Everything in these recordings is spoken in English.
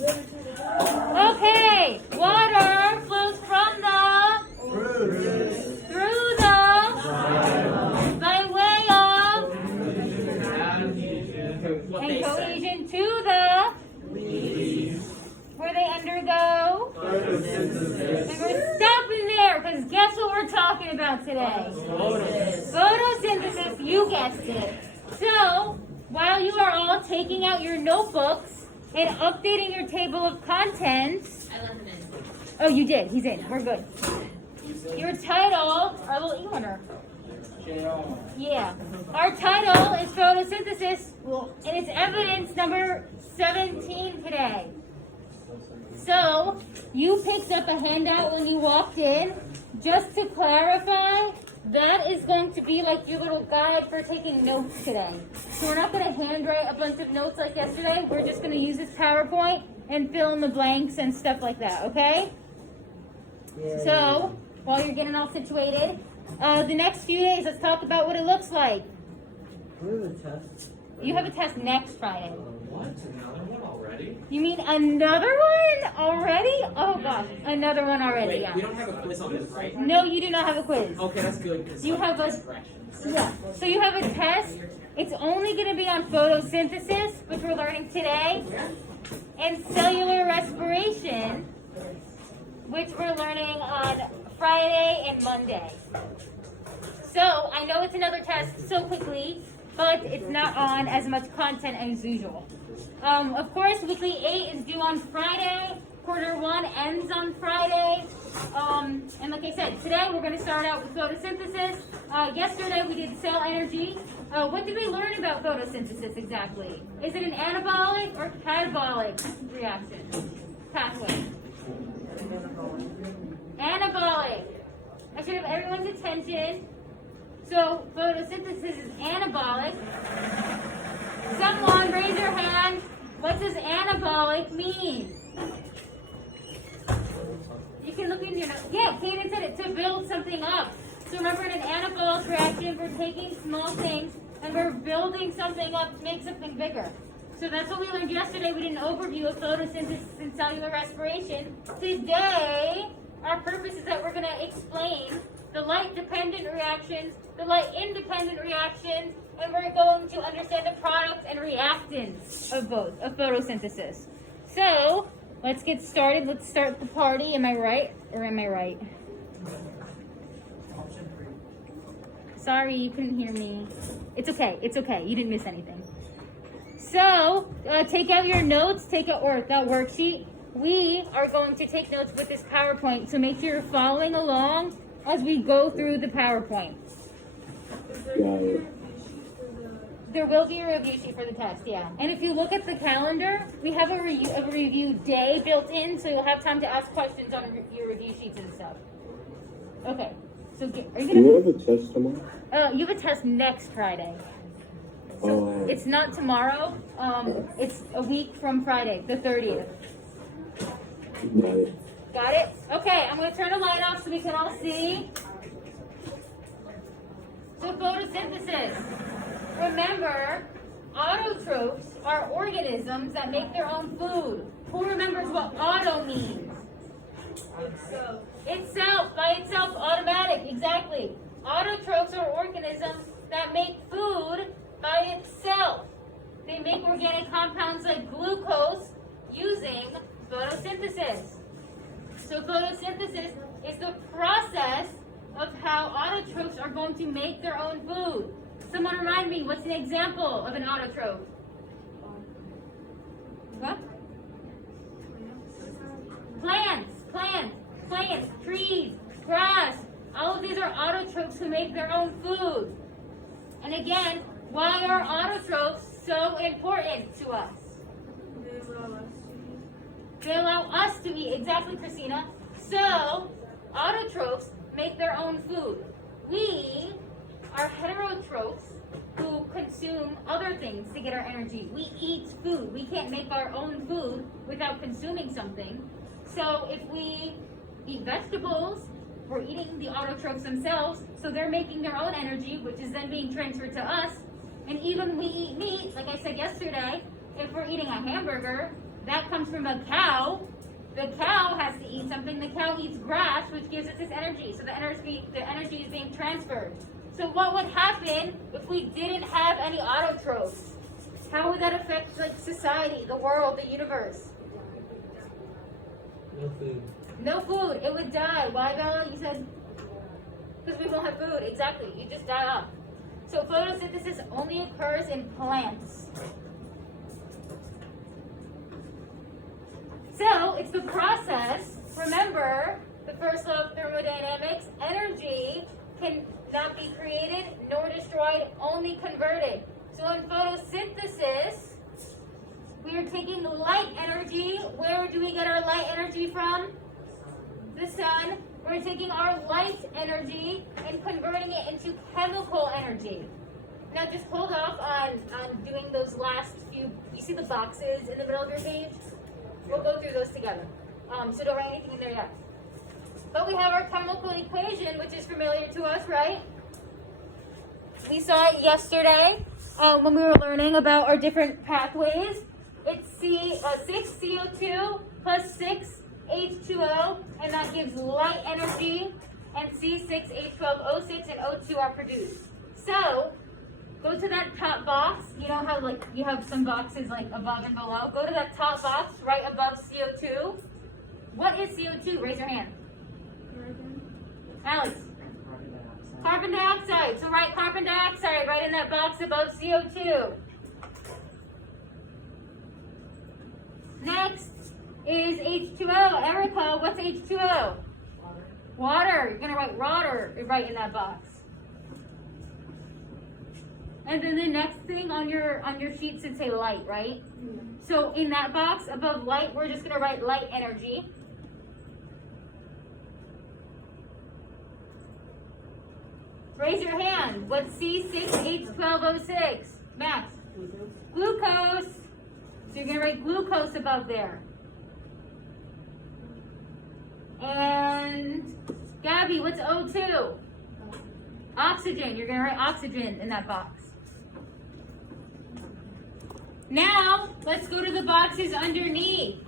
Okay, water flows from the through the by way of and cohesion to the where they undergo. And we're stopping there because guess what we're talking about today? Photosynthesis, you guessed it. So, while you are all taking out your notebooks and updating your table of contents. I left him in. Oh, you did. He's in. We're good. Your title, our little e-learner. Yeah. Our title is Photosynthesis, and it's evidence number 17 today. So, you picked up a handout when you walked in. Just to clarify, that is going to be like your little guide for taking notes today. So we're not going to handwrite a bunch of notes like yesterday. We're just going to use this PowerPoint and fill in the blanks and stuff like that, okay? So, while you're getting all situated, the next few days, let's talk about what it looks like. You have a test next Friday. What? Another one already? You mean another one already? Oh gosh, another one already. Wait, Yeah. we don't have a quiz on this, right? No, you do not have a quiz. Okay, that's good. You have a yeah. So you have a test. It's only going to be on photosynthesis, which we're learning today, and cellular respiration, which we're learning on Friday and Monday. So I know it's another test so quickly, but it's not on as much content as usual. Of course, weekly 8 is due on Friday. Quarter 1 ends on Friday. And like I said, today we're going to start out with photosynthesis. Yesterday we did cell energy. What did we learn about photosynthesis exactly? Is it an anabolic or catabolic reaction? Pathway. Anabolic. I should have everyone's attention. So photosynthesis is anabolic. Someone raise your hand. What does anabolic mean? You can look in your notes. Yeah, Kaden said it, to build something up. So remember, in an anabolic reaction, we're taking small things and we're building something up to make something bigger. So that's what we learned yesterday. We did an overview of photosynthesis and cellular respiration. Today, our purpose is that we're going to explain the light-dependent reactions, the light-independent reactions, and we're going to understand the products and reactants of both, of photosynthesis. So, let's get started. Let's start the party. Am I right or am I right? Sorry, you couldn't hear me. It's okay. It's okay. You didn't miss anything. So, take out your notes, or that worksheet. We are going to take notes with this PowerPoint, so make sure you're following along as we go through the PowerPoint. There will be a review sheet for the test, yeah. And if you look at the calendar, we have a review day built in, so you'll have time to ask questions on your review sheets and stuff. Okay, so are you gonna? Do you have a test tomorrow? You have a test next Friday. So it's not tomorrow. It's a week from Friday, the 30th. Got it. Got it? Okay, I'm going to turn the light off so we can all see. So photosynthesis. Remember, autotrophs are organisms that make their own food. Who remembers what auto means? Itself, by itself, automatic, exactly. Autotrophs are organisms that make food by itself. They make organic compounds like glucose using photosynthesis. So photosynthesis is the process of how autotrophs are going to make their own food. Someone remind me, what's an example of an autotroph? What? Plants, trees, grass. All of these are autotrophs who make their own food. And again, why are autotrophs so important to us? They allow us to eat. Exactly, Christina. So, autotrophs make their own food. We are heterotrophs who consume other things to get our energy. We eat food. We can't make our own food without consuming something. So, if we eat vegetables, we're eating the autotrophs themselves, so they're making their own energy, which is then being transferred to us. And even we eat meat, like I said yesterday, if we're eating a hamburger, that comes from a cow. The cow has to eat something. The cow eats grass, which gives us this energy. So the energy is being transferred. So what would happen if we didn't have any autotrophs? How would that affect like society, the world, the universe? No food. No food. It would die. Why, Bella? You said because we won't have food. Exactly. You just die off. So photosynthesis only occurs in plants. So it's the process. Remember the first law of thermodynamics. Energy can not be created nor destroyed, only converted. So in photosynthesis, we are taking light energy. Where do we get our light energy from? The sun. We're taking our light energy and converting it into chemical energy. Now just hold off on doing those last few. You see the boxes in the middle of your page? We'll go through those together. So don't write anything in there yet. But we have our chemical equation, which is familiar to us, right? We saw it yesterday when we were learning about our different pathways. It's 6 CO2 plus 6 H2O, and that gives light energy, and C6H12O6 and O2 are produced. So, go to that top box. You know how like you have some boxes like above and below? Go to that top box right above CO2. What is CO2? Raise your hand. Alex. Carbon dioxide. So write carbon dioxide right in that box above CO2. Next is H2O. Erica, what's H2O? Water. You're going to write water right in that box. And then the next thing on your sheet should say light, right? So in that box above light, we're just going to write light energy. Raise your hand. What's C6H12O6? Max. Glucose. So you're going to write glucose above there. And Gabby, what's O2? Oxygen. You're going to write oxygen in that box. Now, let's go to the boxes underneath.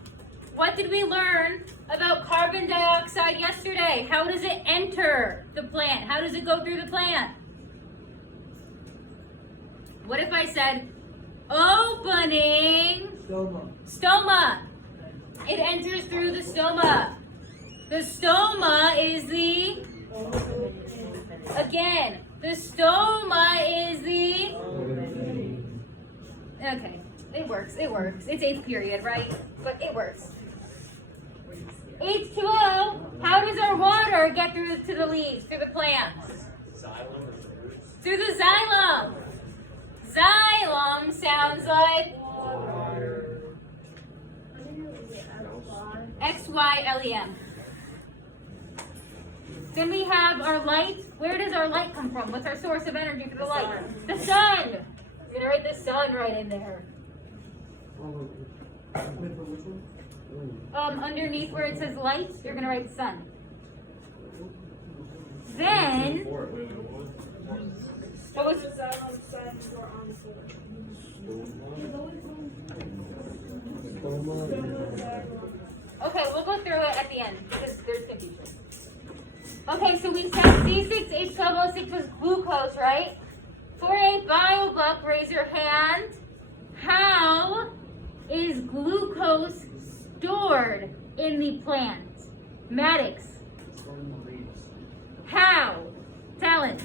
What did we learn about carbon dioxide yesterday? How does it enter the plant? How does it go through the plant? What if I said, opening stoma? It enters through the stoma. The stoma is the, again, the stoma is the, okay, it works. It's 8th period, right? But it works. H2O, how does our water get through to the leaves, through the plants? Through the xylem. Xylem sounds like Xylem. Then we have our light. Where does our light come from? What's our source of energy for the light? The sun. You're going to write the sun right in there. Underneath where it says light, you're going to write sun. Then, what was okay, we'll go through it at the end because there's confusion. Okay, so we said C6H12O6 was glucose, right? For a biobuck, raise your hand. How is glucose stored in the plant? Maddox. How? Talent.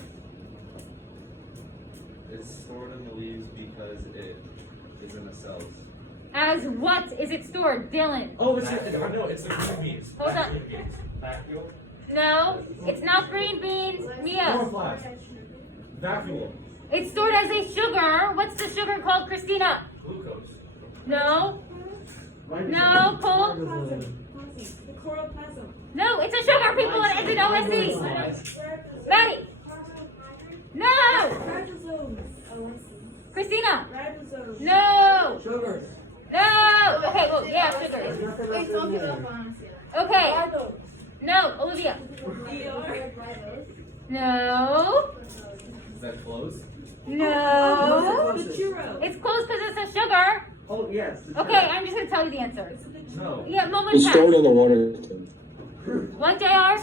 It's stored in the leaves because it is in the cells. As what is it stored? Dylan. Oh, it's the green beans. Hold on. Green beans. Vacuole. No, it's not green beans. Mia. Cornflakes. Vacuole. It's stored as a sugar. What's the sugar called, Christina? Glucose. No. No, Cole. The chloroplasm. No, it's a sugar, people. It's an OSC. Maddie. No. Ribosomes. Oh, I see. Christina. Ribosomes. No. Sugar. No. Okay, well, yeah, sugar. Wait, talk it up on. Okay. Ribose. No, Olivia. Ribose. No. Is that close? No. The churro. It's close because it's a sugar. Oh, yes. Okay, I'm just gonna tell you the answer. No. Yeah, moment It's stored passed. in the water thing. What, JR?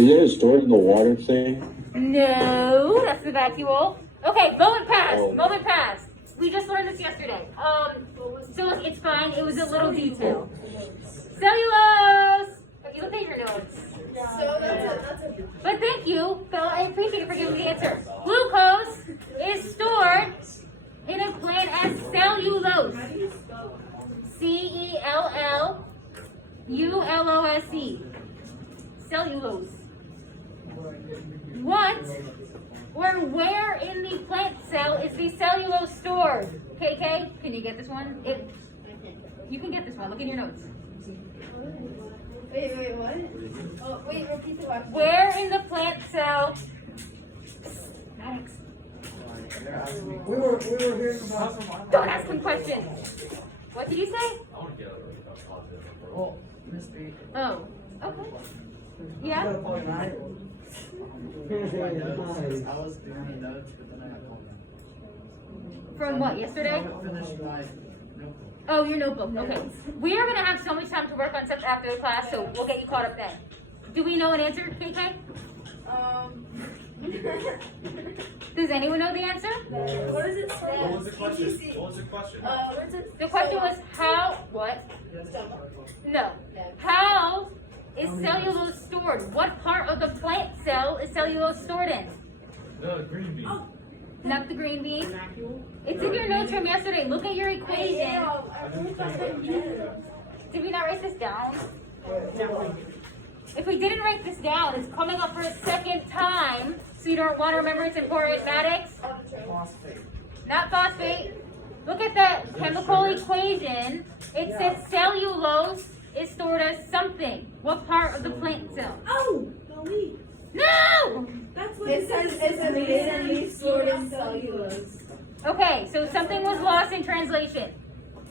Isn't it stored in the water thing? No, that's the vacuole. Okay, moment passed. Oh. Moment passed. We just learned this yesterday. So it's fine. It was a little detail. Cellulose. Okay, look at your notes. So that's a But thank you, Phil. I appreciate it for giving me the answer. Glucose is stored in a plant as cellulose. CELLULOSE. Cellulose. What or where in the plant cell is the cellulose stored? KK, can you get this one? You can get this one. Look in your notes. Wait, what? Oh, wait, repeat the question. Where in the plant cell? Maddox, We were hearing about. don't ask him questions. What did you say? I want to get a positive. Oh, Mr. Oh, okay. You Yeah? gotta call him out. I was doing the notes, but then I got called out. From what, yesterday? I finished my notebook. Oh, your notebook. Okay. We are going to have so much time to work on stuff after the class, so we'll get you caught up then. Do we know an answer, KK? Does anyone know the answer? What does it say? What was the question? What was the question? What is it? The question was how, what? No. How is cellulose stored? What part of the plant cell is cellulose stored in? No, green bean. Not the green bean. It's in your notes from yesterday. Look at your equation. Did we not write this down? If we didn't write this down, it's coming up for a second time, so you don't want to remember it's important. Maddox? Phosphate. Not phosphate. Look at the chemical equation. It says cellulose is stored as something. What part of the plant cell? Oh, the leaf. No! That's what it says. It says leaf stored in cellulose. Okay, so something was lost in translation.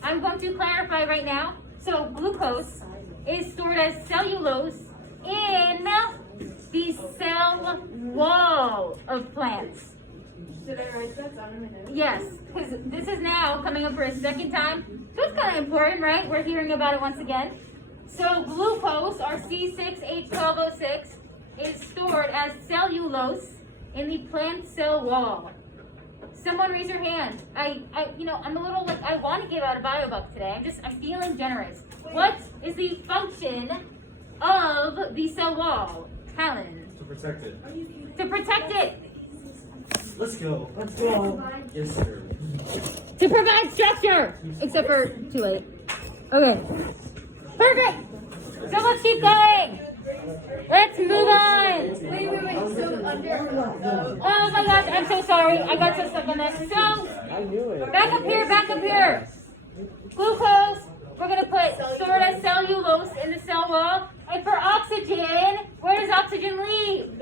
I'm going to clarify right now. So glucose is stored as cellulose in the cell wall of plants. Should I write that down in my notes? Yes, because this is now coming up for a second time. So it's kind of important, right? We're hearing about it once again. So glucose, or C6H12O6, is stored as cellulose in the plant cell wall. Someone raise your hand. I'm a little like, I want to give out a bio buck today. I'm feeling generous. What is the function of the cell wall? Helen. To protect it. To protect it. Let's go. Let's go. Yes, sir. To provide structure. Except for too late. Okay. Perfect. So let's keep going. Let's move on. Wait. So under. Oh my gosh, I'm so sorry. I got so stuck on this. So, I knew it. back up here. Glucose, we're going to put stored as cellulose in the cell wall. And for oxygen, where does oxygen leave?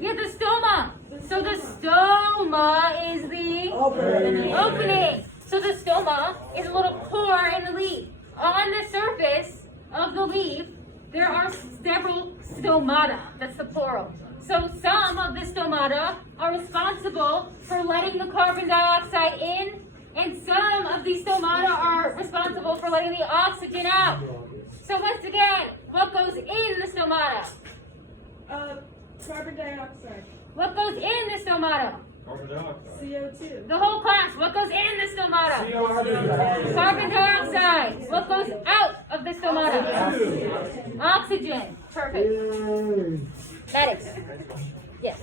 Yeah, the stoma. So the stoma is the opening. So the stoma is a little pore in the leaf. On the surface of the leaf, there are several stomata. That's the plural. So some of the stomata are responsible for letting the carbon dioxide in, and some of the stomata are responsible for letting the oxygen out. So once again, what goes in the stomata? Carbon dioxide. What goes in the stomata? Carbon dioxide. CO2. The whole class, what goes in the stomata? CO2. Carbon dioxide. What goes out of the stomata? Oxygen. Perfect. Maddox. Yes.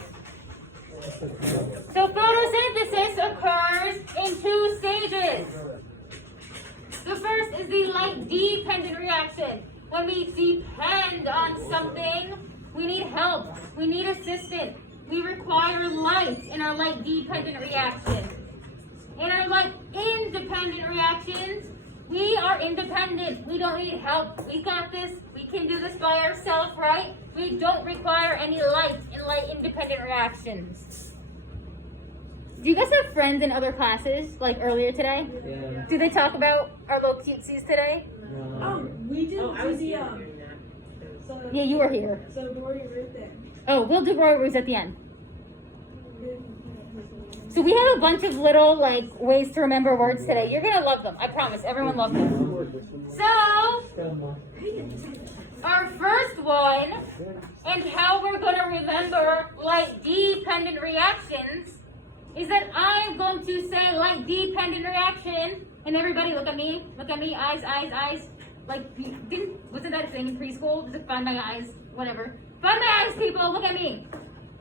So photosynthesis occurs in two stages. The first is the light-dependent reaction. When we depend on something, we need help. We need assistance. We require light in our light-dependent reaction. In our light-independent reactions, we are independent. We don't need help. We got this. We can do this by ourselves, right? We don't require any light in light-independent reactions. Do you guys have friends in other classes, like earlier today? Yeah. Do they talk about our low cutesies today? We did Yeah, you were here. So Dory wrote that. Oh, we'll do Roy Rules at the end. So we have a bunch of little like ways to remember words today. You're gonna love them. I promise. Everyone loves them. So our first one and how we're gonna remember light-dependent reactions is that I'm going to say light-dependent reaction, and everybody look at me, eyes. Like, wasn't that a thing in preschool? Just find my eyes, whatever. Find my eyes, people, look at me.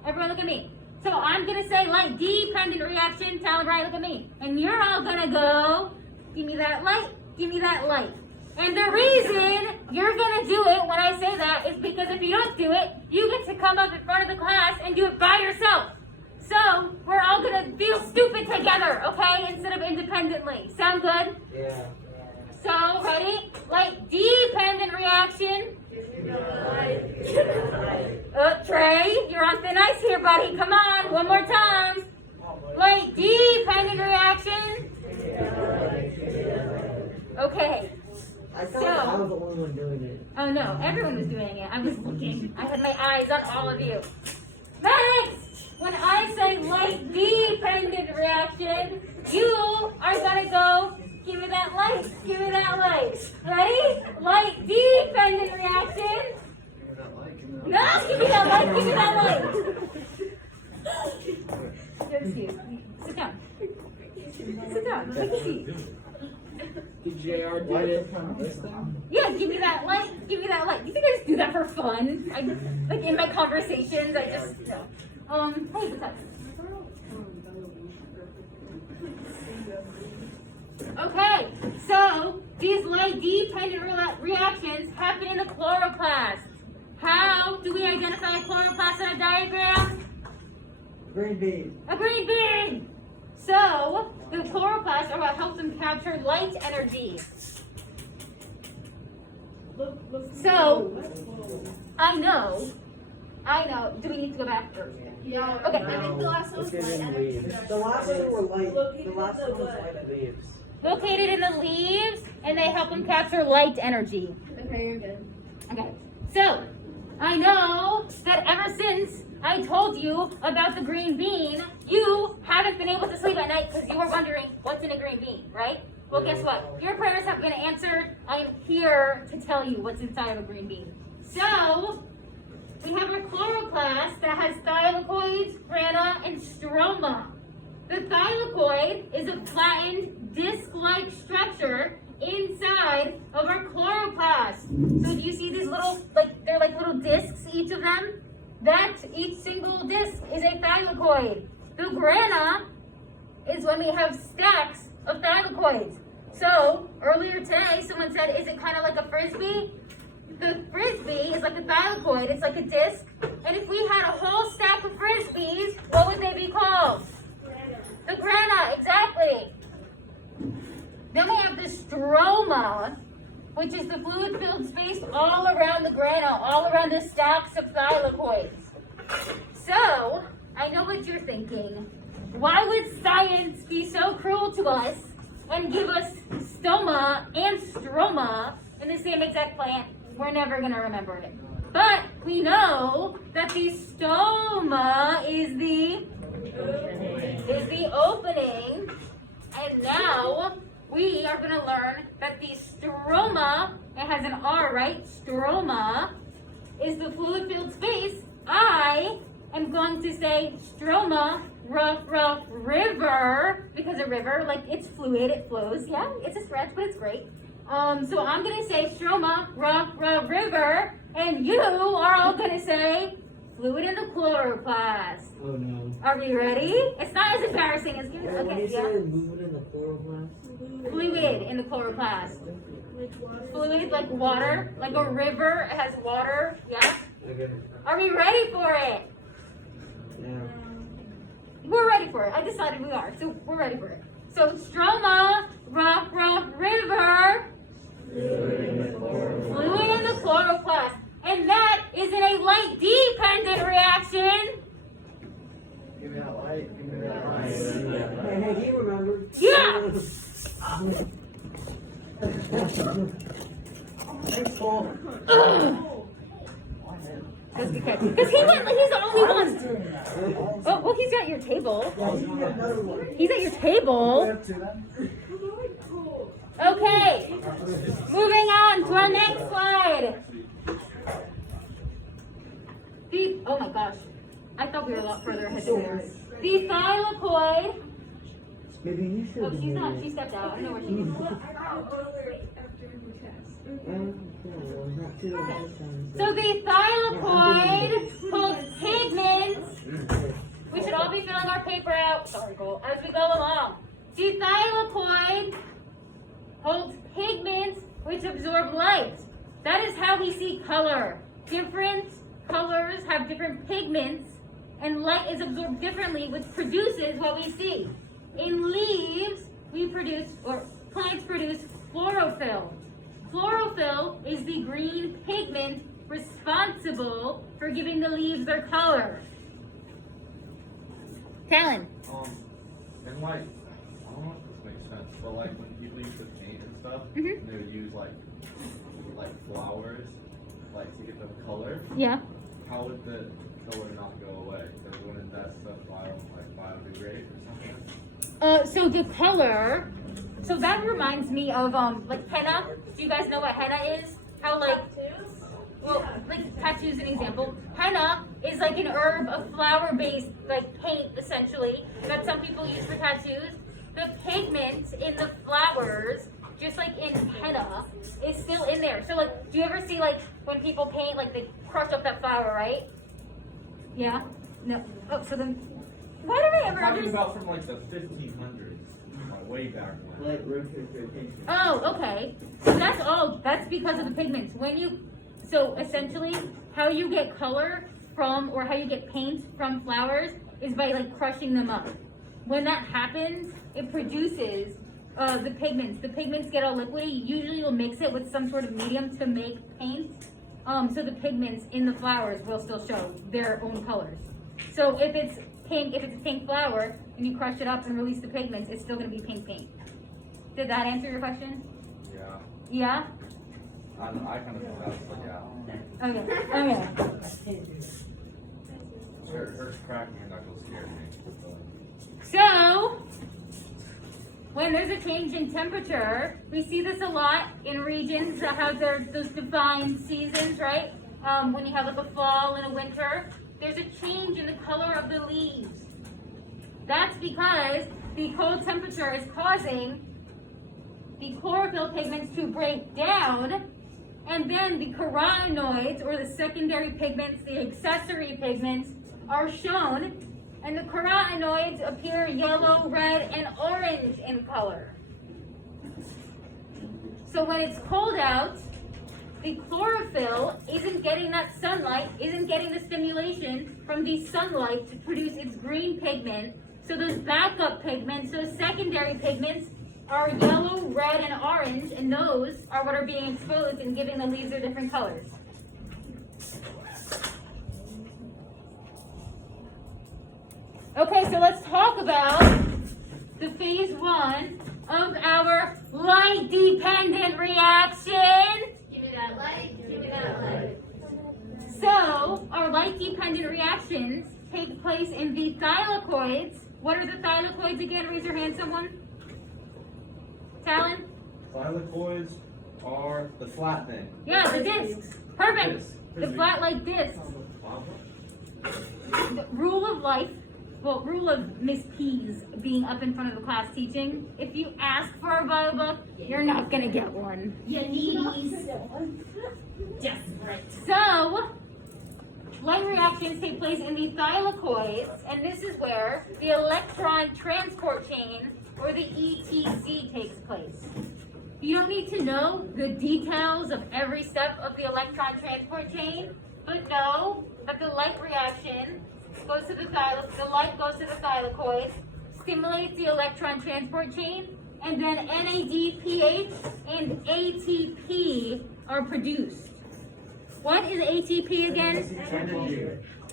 Everyone look at me. So I'm gonna say light-dependent reaction, tell Brian, look at me. And you're all gonna go, give me that light, give me that light. And the reason you're gonna do it when I say that is because if you don't do it, you get to come up in front of the class and do it by yourself. So we're all gonna feel stupid together, okay? Instead of independently. Sound good? Yeah. So, ready? Light-dependent reaction. Trey, you're on thin ice here, buddy. Come on, one more time. Light-dependent reaction. Okay. I felt like I was the only one doing it. Oh no, everyone was doing it. I was looking. I had my eyes on all of you. Next, when I say light-dependent reaction, you are gonna go, give me that light, give me that light. Ready? Light-dependent reaction. No, give me that light, give me that light. You're excused. Sit down. Sit down. Take a seat. Did JR do it this time? Yeah, give me that light, give me that light. You think I just do that for fun? Like in my conversations, I just, no. Hey, what's up? Okay, so these light-dependent reactions happen in the chloroplast. How do we identify a chloroplast on a diagram? Green bean. A green bean! So, the chloroplasts are what helps them capture light energy. So, I know. Do we need to go back first? Yeah. Okay. I think the last one Let's was get light in energy. leaves. The last one were light. The last one was light leaves. Located in the leaves, and they help them capture light energy. Okay, you're good. Okay, so I know that ever since I told you about the green bean, you haven't been able to sleep at night because you were wondering what's in a green bean, right? Well, guess what? Your prayers have been answered. I am here to tell you what's inside of a green bean. So, we have our chloroplast that has thylakoids, grana, and stroma. The thylakoid is a flattened, disc-like structure inside of our chloroplast. So do you see these little, they're like little discs, each of them? Each single disc is a thylakoid. The grana is when we have stacks of thylakoids. So earlier today, someone said, is it kind of like a frisbee? The frisbee is like a thylakoid, it's like a disc. And if we had a whole stack of frisbees, what would they be called? The grana, exactly. Then we have the stroma, which is the fluid-filled space all around the grana, all around the stacks of thylakoids. So, I know what you're thinking. Why would science be so cruel to us and give us stoma and stroma in the same exact plant? We're never going to remember it. But we know that the stoma is the opening, and now we are going to learn that the stroma, it has an R, right? Stroma is the fluid-filled space. I am going to say stroma, river, because a river, like it's fluid, it flows. Yeah, it's a stretch, but it's great. So I'm going to say stroma, river, and you are all going to say fluid in the chloroplast. Oh no. Are we ready? It's not as embarrassing as you. When Okay, you yeah. say moving in the chloroplast? Fluid in the chloroplast. Fluid like water, like a river has water. Yeah. Okay. Are we ready for it? Yeah. We're ready for it. I decided we are, so we're ready for it. So stroma, river, fluid in the chloroplast, and that is in a light-dependent reaction. Give me that light. Give me that light. Hey, you remember? Yeah. Thanks, Paul. Just because. Because he's the only one. Oh, well, he's at your table. He's at your table. Okay. Moving on to our next slide. Oh my gosh. I thought we were a lot further ahead than there. The thylakoid. Maybe you should. Oh, she's not. She stepped out. I know where she is. So the thylakoid holds pigments. We should all be filling our paper out. Sorry, Cole. As we go along. The thylakoid holds pigments which absorb light. That is how we see color. Different colors have different pigments, and light is absorbed differently, which produces what we see. In leaves, plants produce chlorophyll. Chlorophyll is the green pigment responsible for giving the leaves their color. Talon. And like, I don't know if this makes sense, but like when people use the paint and stuff, Mhm. they would use like flowers, like to get them color. Yeah. How would the color not go away? Because wouldn't that stuff biodegrade or something? So the color, so that reminds me of like henna. Do you guys know what henna is? How like, well, like tattoo's an example. Henna is like an herb, a flower-based like paint essentially that some people use for tattoos. The pigment in the flowers, just like in henna, is still in there. So like, do you ever see like when people paint, like they crush up that flower, right? Yeah? No. Oh, so then, why did I ever I'm talking understand? about from like the 1500s, like way back when. Like rotation. Oh, okay. So that's all. That's because of the pigments. So essentially, how you get color from, or how you get paint from flowers is by like crushing them up. When that happens, it produces the pigments. The pigments get all liquidy. Usually you'll mix it with some sort of medium to make paint. So the pigments in the flowers will still show their own colors. So if it's a pink flower, and you crush it up and release the pigments, it's still going to be pink paint. Did that answer your question? Yeah. Yeah? I kind of thought that, but Okay. her cracking knuckles scared me. So, when there's a change in temperature, we see this a lot in regions that have those defined seasons, right? When you have like a fall and a winter, there's a change in the color of the leaves. That's because the cold temperature is causing the chlorophyll pigments to break down, and then the carotenoids, or the secondary pigments, the accessory pigments, are shown, and the carotenoids appear yellow, red, and orange in color. So when it's cold out, the chlorophyll isn't getting that sunlight, isn't getting the stimulation from the sunlight to produce its green pigment. So those backup pigments, those secondary pigments, are yellow, red, and orange, and those are what are being exposed and giving the leaves their different colors. Okay, so let's talk about the phase 1 of our light-dependent reaction. Give me that light, give me that light. So, our light-dependent reactions take place in the thylakoids. What are the thylakoids again? Raise your hand, someone. Talon? Thylakoids are the flat thing. Yeah, the discs. Perfect. Discs. The flat like discs. The rule of life, well, rule of Miss P's being up in front of the class teaching. If you ask for a bio book, you're not going to get one. You need Just right. So, light reactions take place in the thylakoids, and this is where the electron transport chain, or the ETC, takes place. You don't need to know the details of every step of the electron transport chain, but know that the light reaction goes to the light goes to the thylakoids, stimulates the electron transport chain, and then NADPH and ATP are produced. What is ATP again?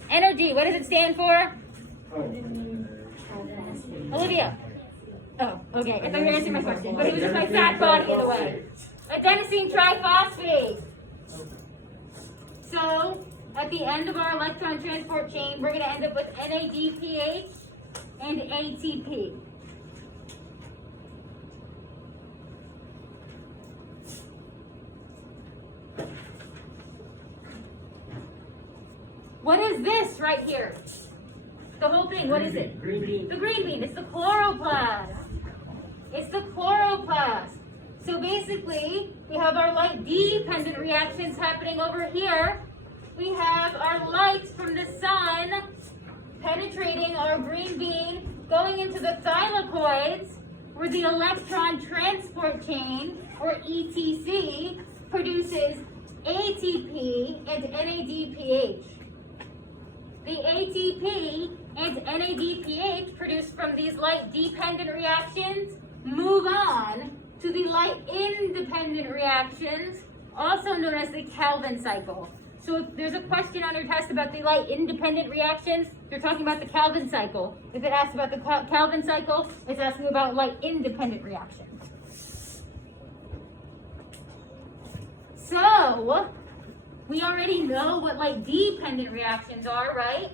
Energy. What does it stand for? Olivia. Oh, okay. I thought you were answering my question, but it was just my fat body in the way. Adenosine triphosphate. So, at the end of our electron transport chain, we're going to end up with NADPH and ATP. What is this right here? The whole thing, what is it? Green bean. The green bean, it's the chloroplast. It's the chloroplast. So basically, we have our light-dependent reactions happening over here. We have our light from the sun penetrating our green bean, going into the thylakoids, where the electron transport chain, or ETC, produces ATP and NADPH. The ATP and NADPH produced from these light-dependent reactions move on to the light-independent reactions, also known as the Calvin cycle. So if there's a question on your test about the light-independent reactions, you're talking about the Calvin cycle. If it asks about the Calvin cycle, it's asking about light-independent reactions. So, we already know what light-dependent reactions are, right?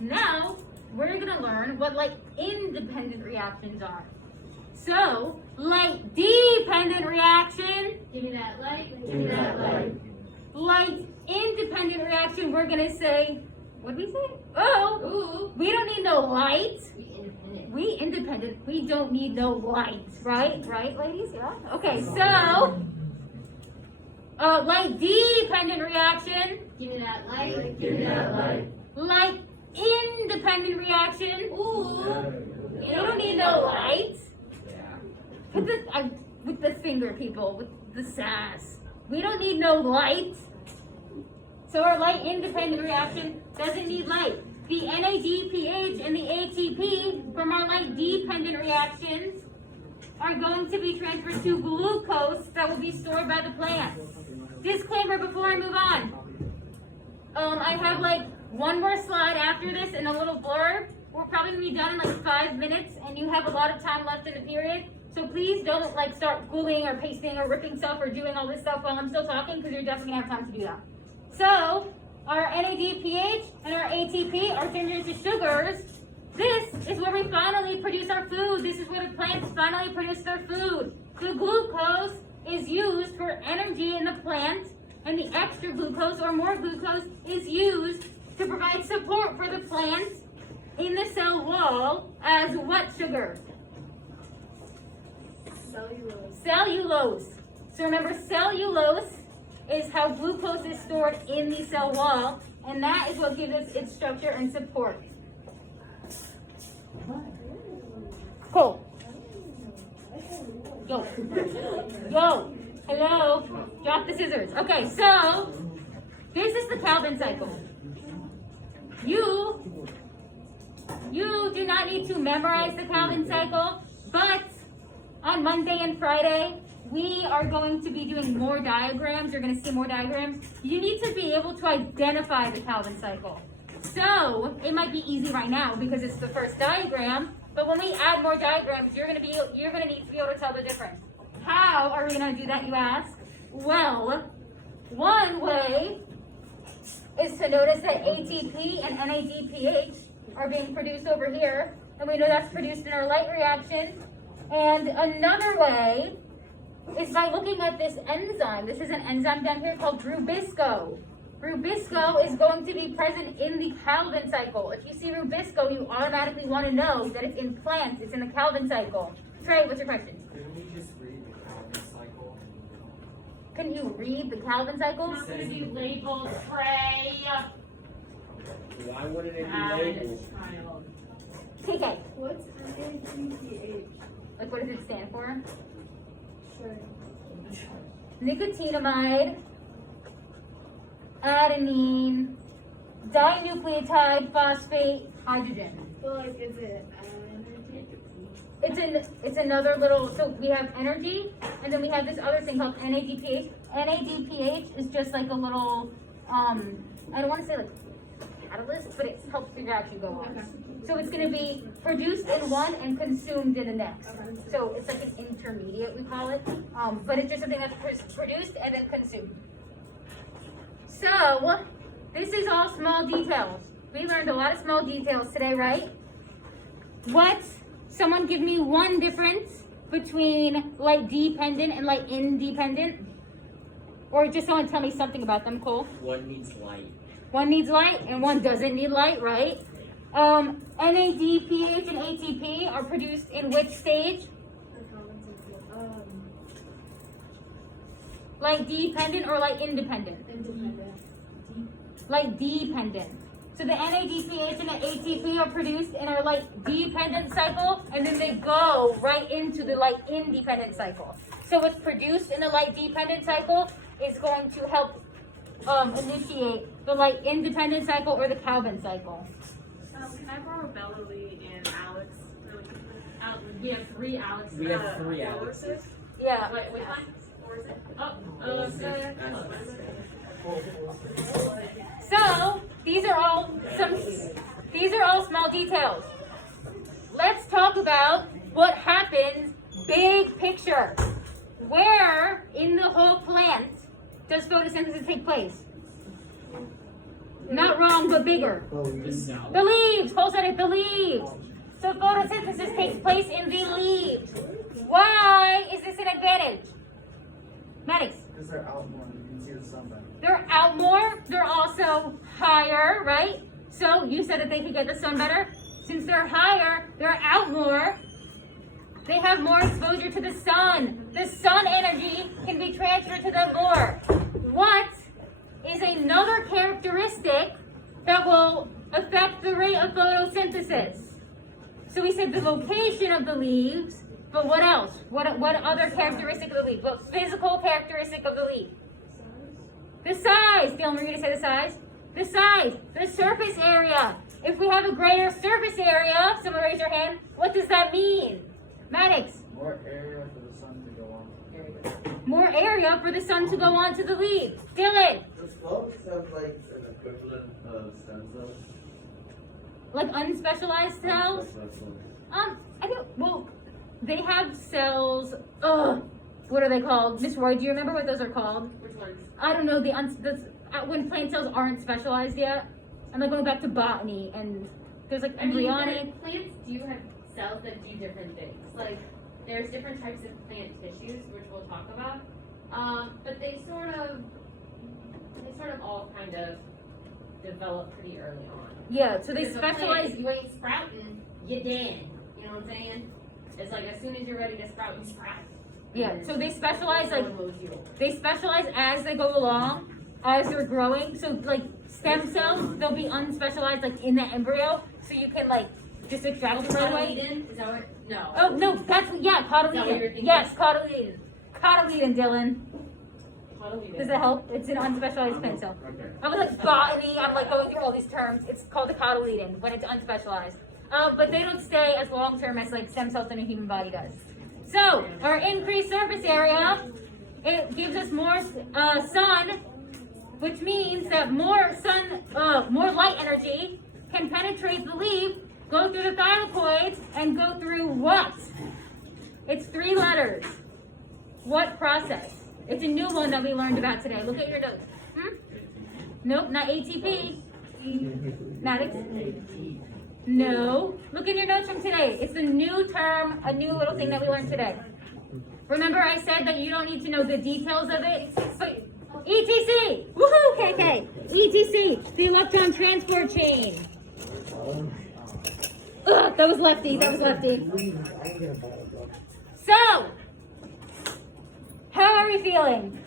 Now, we're going to learn what light-independent reactions are. So, light-dependent reaction. Give me that light. Give me that light. Light-independent reaction, we're going to say, what did we say? Oh, Ooh. we don't need no light. We independent. We independent, we don't need no light, right? Right, ladies? Yeah? Okay, so, light-dependent reaction. Give me that light. Give me that light. Light-independent reaction. Ooh. You don't need no light. Put this with the finger, people, with the sass. We don't need no light. So our light-independent reaction doesn't need light. The NADPH and the ATP from our light-dependent reactions are going to be transferred to glucose that will be stored by the plant. Disclaimer before I move on. I have one more slide after this and a little blurb. We're probably going to be done in 5 minutes, and you have a lot of time left in the period. So please don't start gluing or pasting or ripping stuff or doing all this stuff while I'm still talking, because you're definitely going to have time to do that. So our NADPH and our ATP are turned into sugars. This is where we finally produce our food. This is where the plants finally produce their food. The glucose is used for energy in the plant, and the extra glucose or more glucose is used to provide support for the plant in the cell wall as what sugar? Cellulose. Cellulose. So remember, cellulose is how glucose is stored in the cell wall, and that is what gives us its structure and support. Cool. Yo. Yo. Hello. Drop the scissors. Okay, so this is the Calvin cycle. You do not need to memorize the Calvin cycle, but on Monday and Friday, we are going to be doing more diagrams. You're going to see more diagrams. You need to be able to identify the Calvin cycle. So it might be easy right now because it's the first diagram, but when we add more diagrams, you're going to need to be able to tell the difference. How are we going to do that, you ask? Well, one way is to notice that ATP and NADPH are being produced over here, and we know that's produced in our light reaction. And another way is by looking at this enzyme. This is an enzyme down here called Rubisco. Rubisco is going to be present in the Calvin cycle. If you see Rubisco, you automatically want to know that it's in plants. It's in the Calvin cycle. Trey, what's your question? Couldn't we just read the Calvin cycle? Can you read the Calvin cycle? Not gonna be labeled, Trey. Why wouldn't it be labeled? TK. What's NADPH? Like, what does it stand for? Sure. Nicotinamide, adenine, dinucleotide, phosphate, hydrogen. Well, is it energy? It's another little, so we have energy, and then we have this other thing called NADPH. NADPH is just like a little, I don't want to say catalyst, but it helps the reaction go on. Okay. So it's going to be produced in one and consumed in the next. So it's like an intermediate, we call it, but it's just something that's produced and then consumed. So This is all small details. We learned a lot of small details today, right? Someone give me one difference between light dependent and light independent? Or just someone tell me something about them, Cole. One needs light. One needs light and one doesn't need light, right? NAD, pH, and ATP are produced in which stage? Light dependent or light independent? Light dependent. So the NAD, pH, and the ATP are produced in our light dependent cycle, and then they go right into the light independent cycle. So what's produced in the light dependent cycle is going to help initiate the light independent cycle or the Calvin cycle. Can I borrow Bella Lee and Alex really quickly? We have 3 Alexes. We have 3 Alexes. Yeah. Wait, which one? Or is it? So these are all small details. Let's talk about what happens big picture. Where in the whole plant does photosynthesis take place? Not wrong, but bigger. The leaves. Cole said it. The leaves. So photosynthesis takes place in the leaves. Why is this an advantage? Maddox. Because they're out more, you can see the sun better. They're out more. They're also higher, right? So you said that they could get the sun better. Since they're higher, they're out more. They have more exposure to the sun. The sun energy can be transferred to them more. What is another characteristic that will affect the rate of photosynthesis? So we said the location of the leaves, but what else? What other characteristic of the leaf? What physical characteristic of the leaf? The size. Dylan, we're going to say the size. The size. The surface area. If we have a greater surface area, someone raise your hand. What does that mean? Maddox. More area for the sun to go on. More area for the sun to go onto the leaf. Dylan. The slope sounds like an equivalent of stem cells. Like unspecialized cells? I don't, well, they have cells, what are they called? Miss Roy, do you remember what those are called? Which ones? I don't know, when plant cells aren't specialized yet. I'm like going back to botany, and there's like embryonic. Plants do have cells that do different things. Like, there's different types of plant tissues, which we'll talk about. But they sort of all kind of develop pretty early on. Yeah, so they Because a plant, specialize. if you ain't sprouting, you're dead. You know what I'm saying? It's like as soon as you're ready to sprout, you sprout. Yeah, so they specialize like Someone mows you over. they specialize as they go along, as they're growing. So like stem cells, they'll be unspecialized like in the embryo, so you can like just extract them right away. Cotyledon? Is that what? No. Oh no, that's Is that what you were cotyledon. thinking? Yes, cotyledon. Cotyledon, Dylan. Cotyledon. Does that help? It's an unspecialized plant cell. Okay. I was like botany. I'm like going through all these terms. It's called the cotyledon when it's unspecialized. But they don't stay as long term as like stem cells in a human body does. So our increased surface area, it gives us more sun, which means that more light energy can penetrate the leaf, go through the thylakoids, and go through what? It's 3 letters. What process? It's a new one that we learned about today. Look at your notes. Nope, not ATP. Maddox? No. Look in your notes from today. It's a new term, a new little thing that we learned today. Remember I said that you don't need to know the details of it? But ETC! Woohoo, KK! ETC, the electron transport chain. Ugh, that was lefty, that was lefty. So, how are we feeling?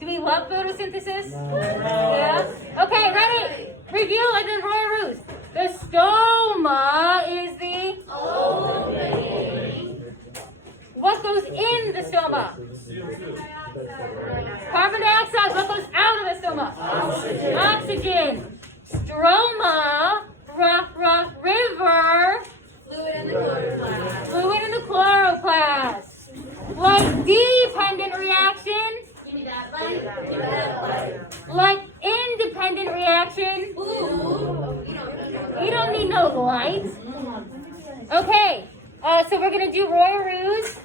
Do we love photosynthesis? Yeah? Okay, ready? Review like the Roy Ruse. The stoma is the opening. What goes in the stoma? Carbon dioxide. What goes out of the stoma? Oxygen. Stroma, river. Fluid in the chloroplast. Fluid in the chloroplast. Like dependent reaction. Give me that light. Give me that light. Like independent reaction. You don't need no light. Okay, so we're gonna do Roy Ruse.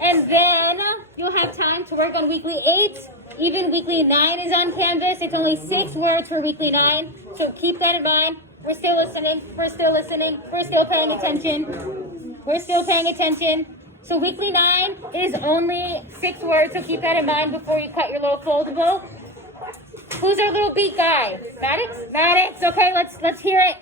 And then you'll have time to work on weekly 8. Even weekly 9 is on Canvas. It's only 6 words for weekly 9. So keep that in mind. We're still listening. We're still listening. We're still paying attention. We're still paying attention. So weekly 9 is only 6 words. So keep that in mind before you cut your little foldable. Who's our little beat guy? Maddox? Maddox. Okay, let's hear it.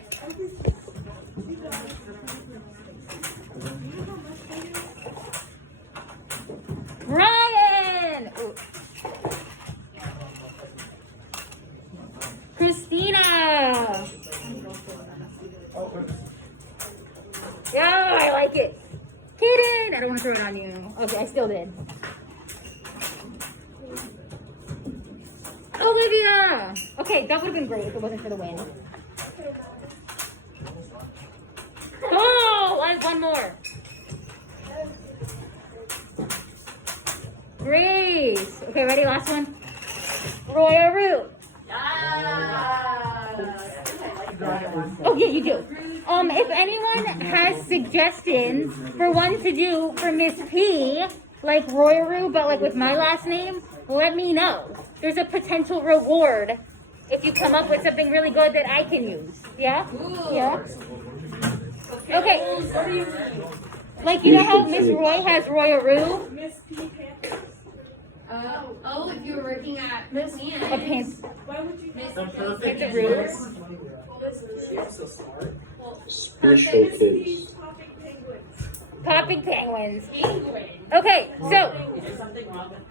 Ryan! Ooh. Christina! Yeah, I like it. Kaden! I don't want to throw it on you. Okay, I still did. Olivia! Okay, that would have been great if it wasn't for the win. Oh, I have one more. Grace. Okay, ready? Last one. Roya Root. Oh, yeah, you do. If anyone has suggestions for one to do for Miss P, like Roya Root, but like with my last name, let me know. There's a potential reward if you come up with something really good that I can use. Yeah? Yeah? Okay. Like, you know how Miss Roy has Roya Root? If you were working at Miss A pants. Miss You're so smart. Special kids. Popping penguins. Okay, so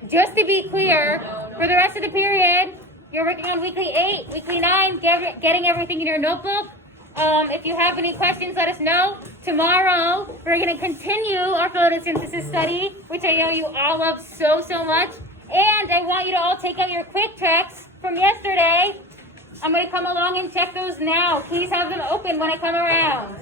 just to be clear, for the rest of the period, you're working on weekly 8, weekly 9, getting everything in your notebook. If you have any questions, let us know. Tomorrow, we're going to continue our photosynthesis study, which I know you all love so much. And I want you to all take out your quick checks from yesterday. I'm going to come along and check those now. Please have them open when I come around.